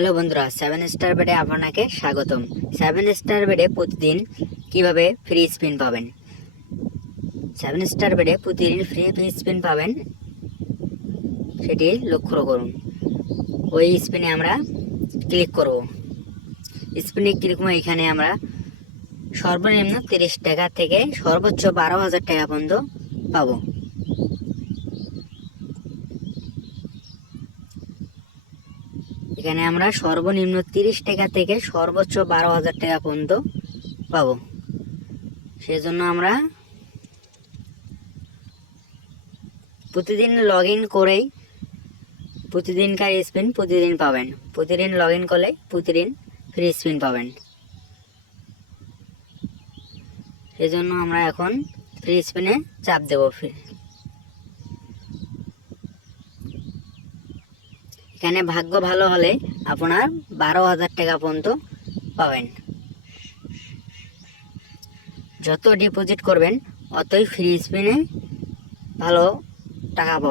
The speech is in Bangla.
হ্যালো বন্ধুরা, 7 স্টার বেডে আপনাকে স্বাগতম। 7 স্টার বেডে প্রতিদিন কিভাবে ফ্রি স্পিন পাবেন। 7 স্টার বেডে প্রতিদিন ফ্রি স্পিন পাবেন, সেটি লক্ষ্য করুন। ওই স্পিনে আমরা ক্লিক করব। স্পিনে ক্লিক করে এখানে আমরা সর্বনিম্ন 30 টাকা থেকে সর্বোচ্চ 12,000 টাকা পর্যন্ত পাবো। এখানে আমরা সর্বনিম্ন 30 টাকা থেকে সর্বোচ্চ 12,000 টাকা পর্যন্ত পাবো। সেজন্য আমরা প্রতিদিন লগ ইন করেই প্রতিদিনকার স্পিন প্রতিদিন পাবেন। প্রতিদিন লগ ইন করলে প্রতিদিন ফ্রি স্পিন পাবেন। সেজন্য আমরা এখন ফ্রি স্পিনে চাপ দেব। এখানে ভাগ্য ভালো হলে আপনার 12,000 টাকা পর্যন্ত পাবেন। যত ডিপোজিট করবেন অতই ফ্রি স্পিনে ভালো টাকা পাবেন।